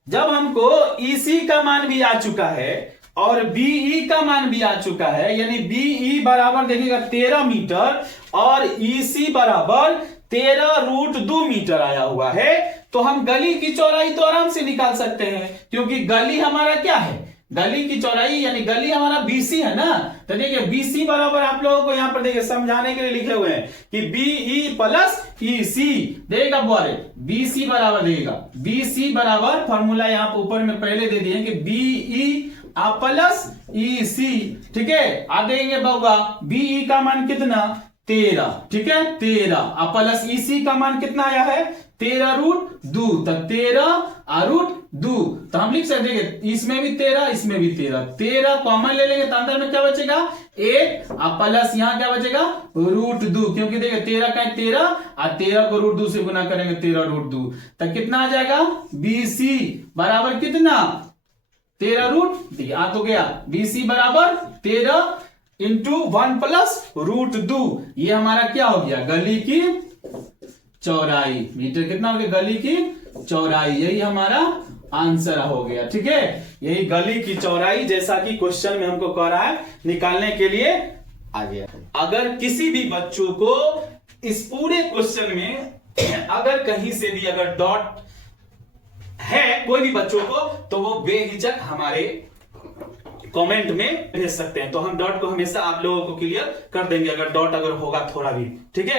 जब हमको ईसी का मान भी आ चुका है और बीई का मान भी आ चुका है, यानी बीई बराबर देखिएगा 13 मीटर और ईसी बराबर 13√2 मीटर आया हुआ है, तो हम गली की चौड़ाई तो आराम से निकाल सकते हैं, क्योंकि गली हमारा क्या है, गली की चौड़ाई यानी गली हमारा बीसी है ना। तो देखिए बीसी बराबर आप लोगों को यहां पर देखिए समझाने के लिए लिखे हुए हैं कि बीई प्लस ईसी देगा बोरे, बीसी बराबर देगा, बीसी बराबर फॉर्मूला यहां पर ऊपर में पहले दे दिए कि बीई प्लस ईसी, ठीक है। आप देखेंगे बउआ बीई का मान कितना 13, ठीक है, 13 प्लस ईसी का मान कितना आया है 13√2, तो 13√2, तो हम लिख सकते हैं इसमें भी 13 इसमें भी 13 कॉमन ले लेंगे तो अंदर में क्या बचेगा 1 प्लस यहां क्या बचेगा √2, क्योंकि देखिए 13 का 13 और 13 को √2 से गुना करेंगे 13√2, तो कितना आ जाएगा बीसी बराबर कितना 13 आ तो गया, बीसी बराबर 13 × 1 + √2, ये हमारा क्या हो गया गली की चौड़ाई। मीटर कितना हो गया गली की चौड़ाई, यही हमारा आंसर हो गया, ठीक है। यही गली की चौड़ाई जैसा कि क्वेश्चन में हमको कह रहा है निकालने के लिए आ गया। अगर किसी भी बच्चों को इस पूरे क्वेश्चन में अगर कहीं से भी अगर डॉट है कोई भी बच्चों को, तो वो बेहिचक हमारे कमेंट में भेज सकते हैं, तो हम डॉट को हमेशा आप लोगों को क्लियर कर देंगे अगर डॉट अगर होगा थोड़ा भी, ठीक है।